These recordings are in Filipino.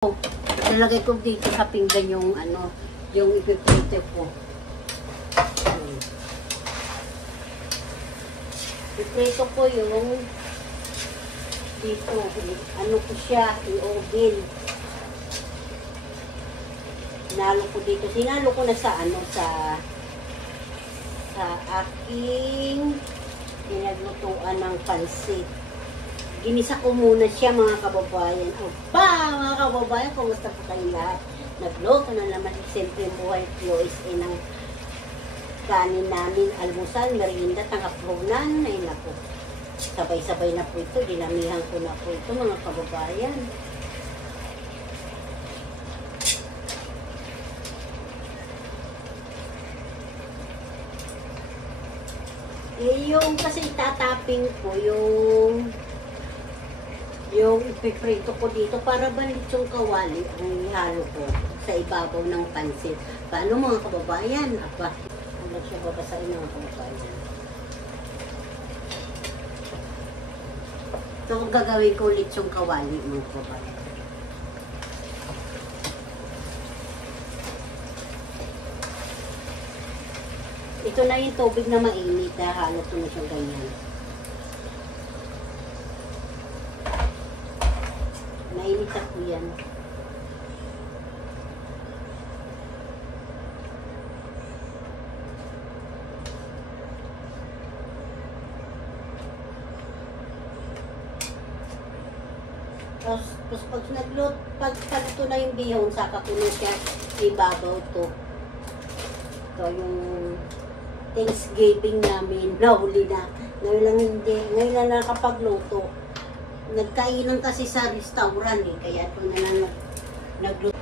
Nalagay ko dito sa pinggan yung ano, yung ipiprito ko. Ipiprito ko yung dito, ano ko siya, i-oven. Sinalo ko dito. Sinalo ko na sa ano, sa aking pinaglutuan ng pansit. Ginisa ko muna siya mga kababayan. Opa, mga kababayan, kumusta po kayo lahat? Nagluto na naman siyempre yung buhay USA ng kanin namin, almusal, merienda, tangaprunan. Ay naku, sabay-sabay na po ito. Dinamihan ko na po ito mga kababayan. Yung kasi itatapping ko yung ipiprito ko dito para balit yung kawali ang ihalo ko sa ibabaw ng pansit. Paano mga kababayan? Aba, ano siya babasain mga kababayan? So, gagawin ko ulit yung kawali mga kababayan. Ito na yung tubig na mainit. Halo ko na siya ganyan. Mainit ako yan. Tapos pag ito na yung bihon, saka ko na siya ibabaw to. Ito yung Thanksgiving namin, nahuli na. Ngayon lang hindi, ngayon lang nakapagluto. Nagkainan kasi sa restaurant eh, kaya ito na lang nagluto.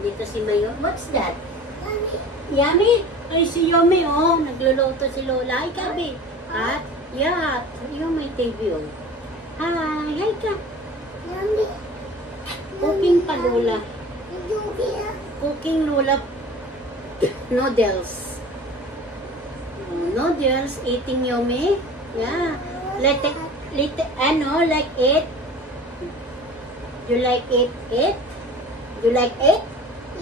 Dito si Mayor, what's that? Yummy? Ay, si Yomi, oh. Nagluluto si Lola. Ay, Kabi. At, yeah. Yung may TV, oh. Hi, hi ka. Yummy. Cooking pa, Lola. Cooking, Lola. Noodles. Noodles. Eating, Yomi. Yeah. Like it? You like it? You like it?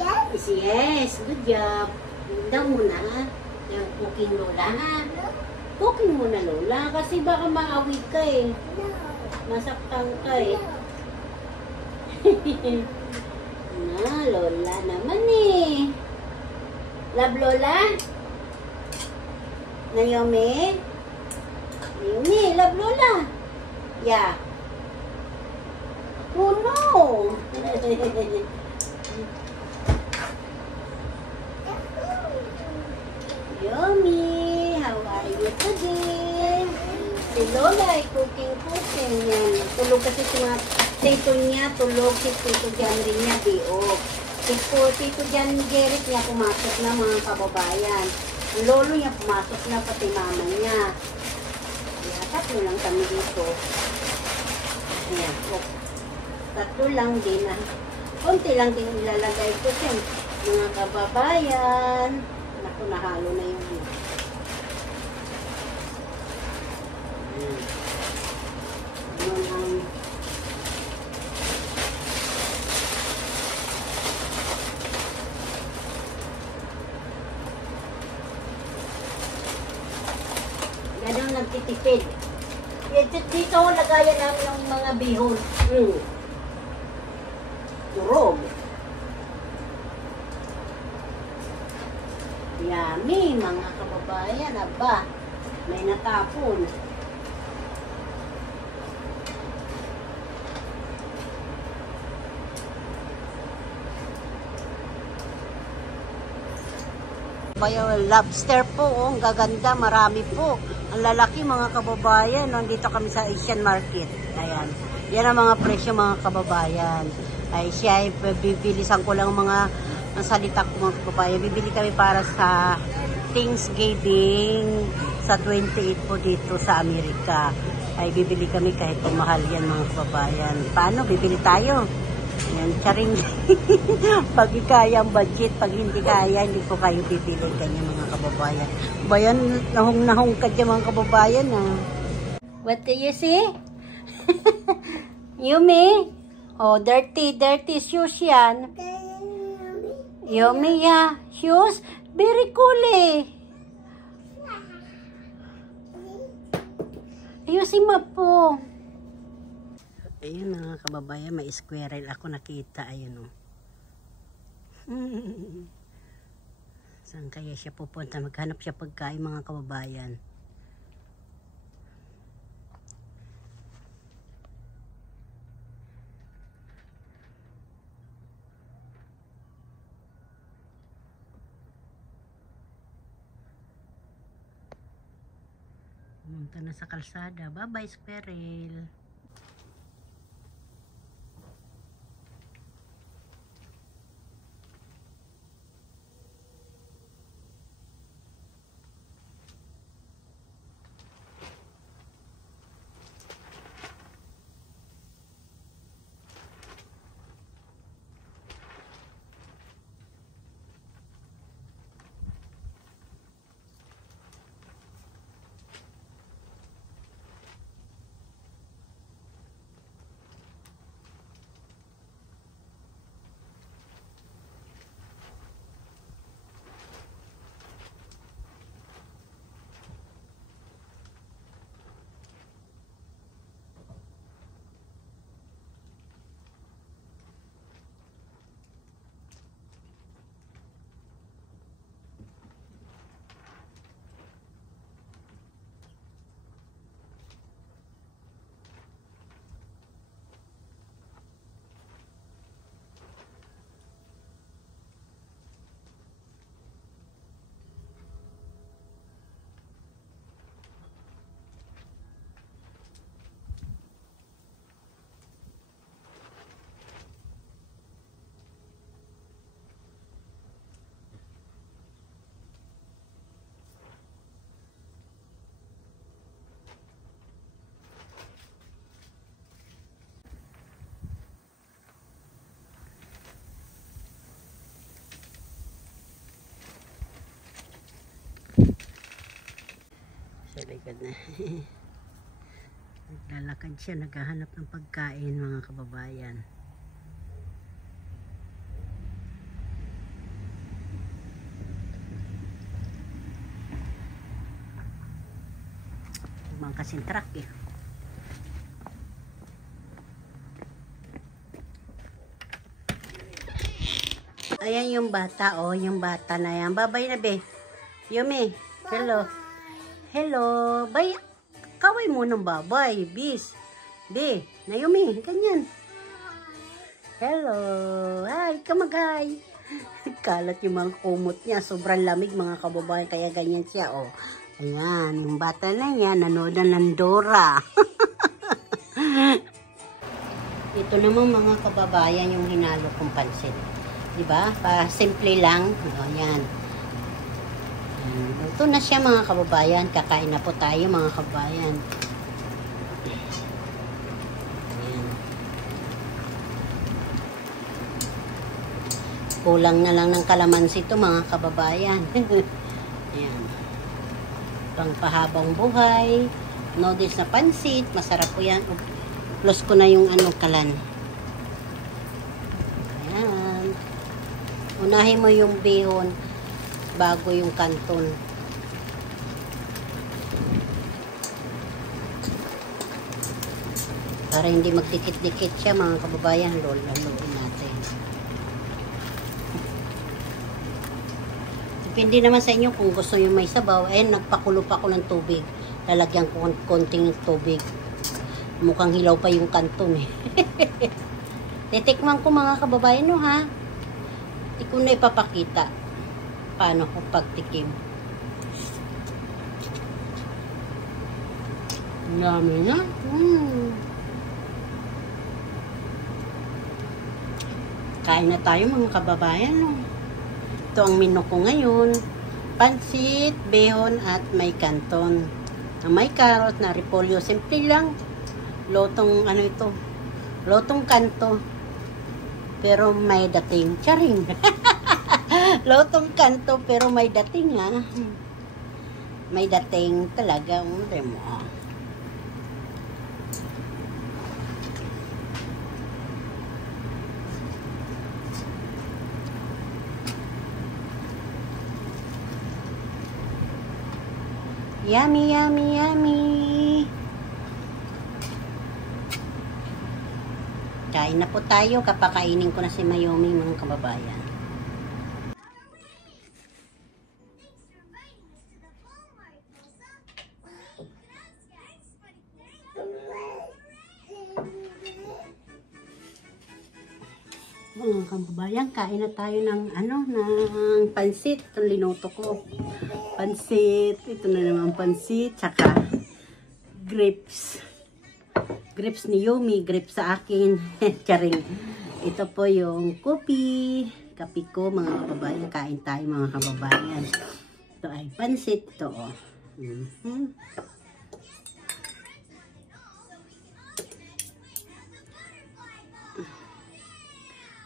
Yes. Yes. Good job. Daw muna. Yung cooking Lola, ha? Cooking muna, Lola. Kasi baka maawit ka eh. Masaktan ka eh. Na, Lola naman eh. Love, Lola? Naomi? Naomi, love, Lola? Yeah. Oh, no. Yomi, how are you today? Si Lola ay cooking yan. Tulog kasi si mga tito niya, tulog si tito Jan rin niya, biok. Tito Jan Gerrit niya pumasok na mga kababayan. Ang lolo niya pumasok na, pati mama niya. Kaya tatlo lang kami dito. Ayan, tatlo lang din. Konti lang din ilalagay ko siya. Mga kababayan. Naku, nahalo na yung ganun nagtitipid. Dito lagayan namin ng mga bihon. Durog. Yummy, mga kababayan. Aba, may natapon. Lobster po, oh, ang gaganda, marami po. Ang lalaki mga kababayan. Nandito kami sa Asian Market. Ayan. Yan ang mga presyo mga kababayan. Ay siya, bibilisan ko lang mga salita ko mga kababayan. Bibili kami para sa Thanksgiving sa 28 po dito sa Amerika. Ay bibili kami kahit mahal yan mga kababayan. Paano? Bibili tayo. Ayan, charing. Pag kaya ang budget, pag hindi kaya, hindi ko kayo pipili kanya mga kababayan. Bayan, nahong ka dyan mga kababayan ah. What do you see? Yumi? Oh, dirty shoes yan. Yumi, yeah. Shoes? Very cool eh. Ayusin mo po. Ayun mga kababayan, may squirrel ako nakita. Ayun o. Saan kaya siya pupunta? Maghanap siya pagkain mga kababayan. Pumunta na sa kalsada. Bye-bye, squirrel. Likod na. Naglalakad siya, naghahanap ng pagkain mga kababayan. Ibang kasing truck eh. Ayan yung bata oh, yung bata na yan. Babay na be. Yumi, hello. Hello, bay, kaway mo ng babay, bis. Be, Naomi, ganyan. Hello, hi, kamagay. Kalat yung mga kumot niya, sobrang lamig mga kababayan, kaya ganyan siya, oh. Ayan, yung bata na yan, nanood ng Dora. Ito naman mga kababayan, yung hinalo kong pansit. Diba? Simple lang, oh, yan. Ito na siya mga kababayan. Kakain na po tayo mga kababayan. Ayan. Kulang na lang ng kalamansi ito mga kababayan. Ayan. Pangpahabang buhay. Noodles na pansit. Masarap po yan. Plus ko na yung kalan. Ayan. Unahin mo yung bihon bago yung kanton. Para hindi magdikit-dikit siya mga kababayan, haluin natin. Depende naman sa inyo kung gusto nyo may sabaw. Ayan, nagpakulo pa ako ng tubig. Lalagyan ko konting tubig. Mukhang hilaw pa yung kanton eh. Titikman ko mga kababayan no ha. Hindi ko na ipapakita paano ko pagtikim. Yummy na. Kain na tayo mga kababayan. No? Ito ang menu ko ngayon. Pansit, behon at may kanton. May carrot na repolyo. Simple lang. Lotong ito. Lotong kanto. pero may dating. Charing. Lutong kanto pero may dating ha. May dating talaga. Hindi mo. Yummy, yummy, yummy. Kain na po tayo. Kapakainin ko na si Mayumi, mga kababayan. Mga kababayan, kain na tayo ng ng pansit. Itong linuto ko. Pansit. Ito na naman pansit. Tsaka grapes. Grapes ni Yumi. Grapes sa akin. Charing. Ito po yung kopi. Kapi ko, mga kababayan. Kain tayo, mga kababayan. Ito ay pansit. Ito, oh.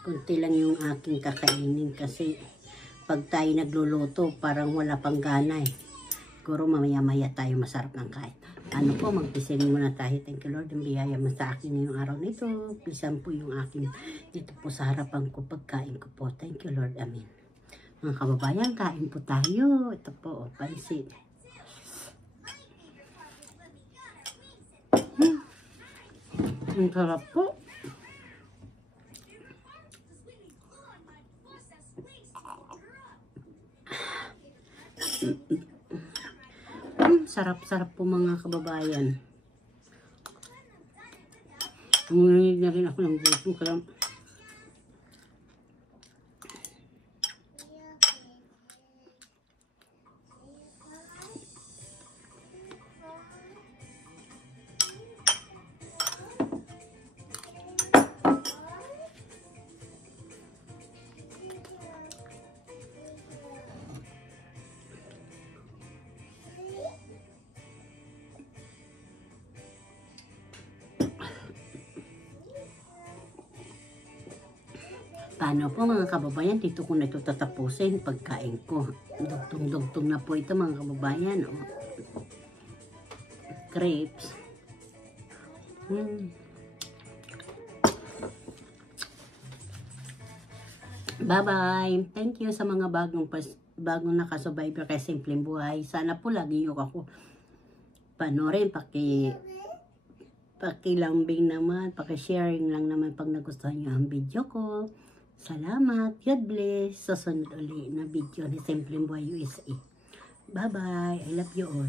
Kunti lang yung aking kakainin kasi pag tayo nagluluto parang wala pang gana eh. Siguro mamaya-maya tayo masarap ng kain. Ano po, magpisilin muna tayo. Thank you Lord, ang biyaya mo sa akin ngayong araw nito. Pisan po yung akin dito po sa harapan ko, pagkain ko po. Thank you Lord, amen. Mga kababayan, kain po tayo. Ito po, pansit. Ang sarap po. Sarap-sarap po, mga kababayan. Ngunit na rin ako ng gusto. Kaya paano po, mga kababayan, dito ko na ito tatapusin pagkain ko. Dugtong-dugtong na po ito, mga kababayan. Oh. Grapes. Bye-bye. Thank you sa mga bagong nakasubayber kay Simpleng Buhay. Sana po lagi yung ako panoorin. Pakilambing naman, pakisharing lang naman pag nagustuhan nyo ang video ko. Salamat. God bless. Susunod uli na video ni Simpleng Buhay USA. Bye-bye. I love you all.